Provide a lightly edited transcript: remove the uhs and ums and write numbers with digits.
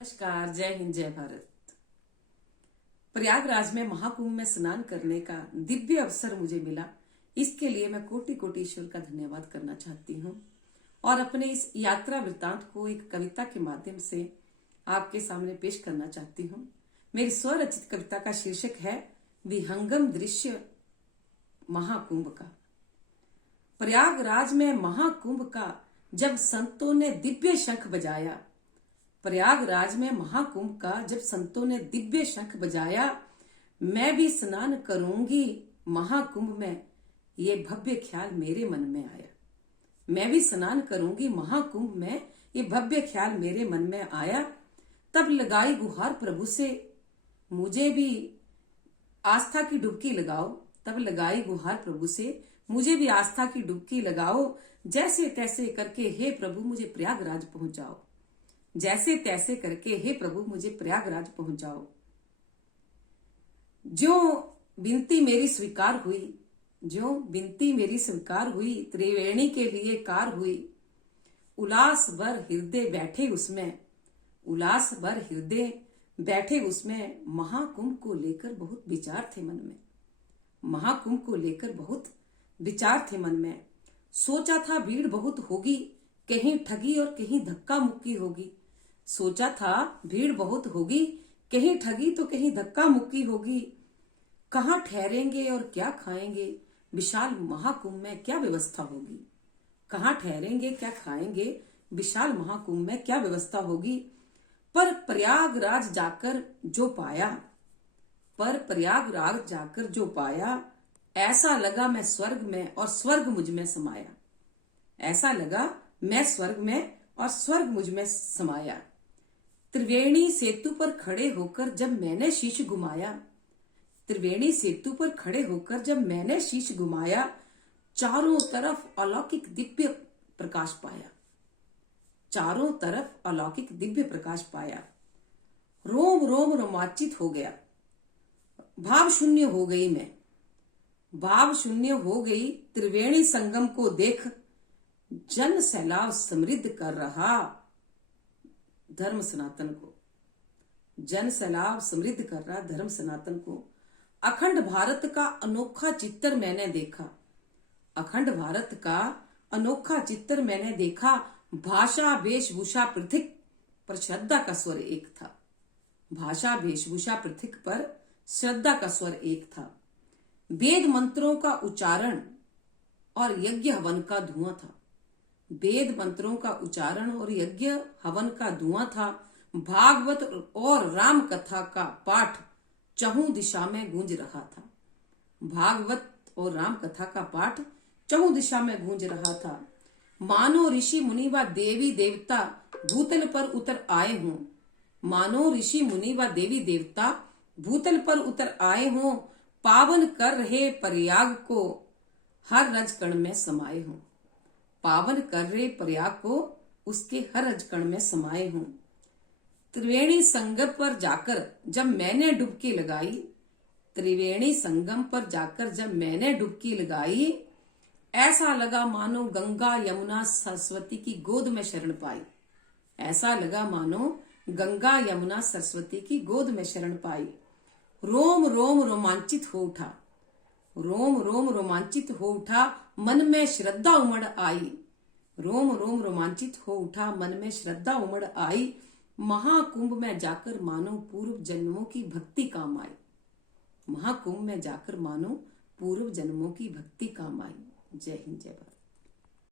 नमस्कार, जय हिंद, जय भारत। प्रयागराज में महाकुंभ में स्नान करने का दिव्य अवसर मुझे मिला। इसके लिए मैं कोटि कोटि ईश्वर का धन्यवाद करना चाहती हूँ और अपने इस यात्रा वृत्तांत को एक कविता के माध्यम से आपके सामने पेश करना चाहती हूँ। मेरी स्वरचित कविता का शीर्षक है विहंगम दृश्य महाकुंभ का। प्रयागराज में महाकुंभ का जब संतों ने दिव्य शंख बजाया, प्रयागराज में महाकुंभ का जब संतों ने दिव्य शंख बजाया, मैं भी स्नान करूंगी महाकुंभ में, ये भव्य ख्याल मेरे मन में आया। मैं भी स्नान करूंगी महाकुंभ में, ये भव्य ख्याल मेरे मन में आया। तब लगाई गुहार प्रभु से, मुझे भी आस्था की डुबकी लगाओ। तब लगाई गुहार प्रभु से, मुझे भी आस्था की डुबकी लगाओ। जैसे तैसे करके हे प्रभु मुझे प्रयागराज पहुंचाओ। जैसे तैसे करके हे प्रभु मुझे प्रयागराज पहुंचाओ। जो विनती मेरी स्वीकार हुई, जो विनती मेरी स्वीकार हुई, त्रिवेणी के लिए कार हुई। उल्लास भर हृदय बैठे उसमें, उल्लास भर हृदय बैठे उसमें। महाकुंभ को लेकर बहुत विचार थे मन में, महाकुंभ को लेकर बहुत विचार थे मन में। सोचा था भीड़ बहुत होगी, कहीं ठगी और कहीं धक्का मुक्की होगी। सोचा था भीड़ बहुत होगी, कहीं ठगी तो कहीं धक्का मुक्की होगी। कहाँ ठहरेंगे और क्या खाएंगे, विशाल महाकुंभ में क्या व्यवस्था होगी। कहाँ ठहरेंगे क्या खाएंगे, विशाल महाकुंभ में क्या व्यवस्था होगी। पर प्रयागराज जाकर जो पाया, पर प्रयागराज जाकर जो पाया, ऐसा लगा मैं स्वर्ग में और स्वर्ग मुझ में समाया। ऐसा लगा मैं स्वर्ग में और स्वर्ग मुझ में समाया। त्रिवेणी सेतु पर खड़े होकर जब मैंने शीश घुमाया, त्रिवेणी सेतु पर खड़े होकर जब मैंने शीश घुमाया, चारों तरफ अलौकिक दिव्य प्रकाश पाया। चारों तरफ अलौकिक दिव्य प्रकाश पाया। रोम रोम रोमांचित हो गया, भाव शून्य हो गई मैं, भाव शून्य हो गई। त्रिवेणी संगम को देख जन सैलाब समृद्ध कर रहा धर्म सनातन को, जन सैलाब समृद्ध कर रहा धर्म सनातन को। अखंड भारत का अनोखा चित्र मैंने देखा, अखंड भारत का अनोखा चित्र मैंने देखा। भाषा वेशभूषा पृथक पर श्रद्धा का स्वर एक था, भाषा वेशभूषा पृथक पर श्रद्धा का स्वर एक था। वेद मंत्रों का उच्चारण और यज्ञ हवन का धुआं था, वेद मंत्रों का उच्चारण और यज्ञ हवन का धुआं था। भागवत और राम कथा का पाठ चहुं दिशा में गूंज रहा था, भागवत और राम कथा का पाठ चहुं दिशा में गूंज रहा था। मानो ऋषि मुनि व देवी देवता भूतल पर उतर आए हों, मानो ऋषि मुनि व देवी देवता भूतल पर उतर आए हों। पावन कर रहे प्रयाग को हर रजकण में समाये हों, पावन कर रहे प्रयाग को उसके हर रजकण में समाये हों। त्रिवेणी संगम पर जाकर जब मैंने डुबकी लगाई, त्रिवेणी संगम पर जाकर जब मैंने डुबकी लगाई, ऐसा लगा मानो गंगा यमुना सरस्वती की गोद में शरण पाई। ऐसा लगा मानो गंगा यमुना सरस्वती की गोद में शरण पाई। रोम रोम रोमांचित हो उठा, रोम रोम रोमांचित हो उठा, मन में श्रद्धा उमड़ आई। रोम रोम रोमांचित हो उठा, मन में श्रद्धा उमड़ आई। महाकुंभ में जाकर मानो पूर्व जन्मों की भक्ति काम आई, महाकुंभ में जाकर मानो पूर्व जन्मों की भक्ति काम आई। जय हिंद, जय भारत।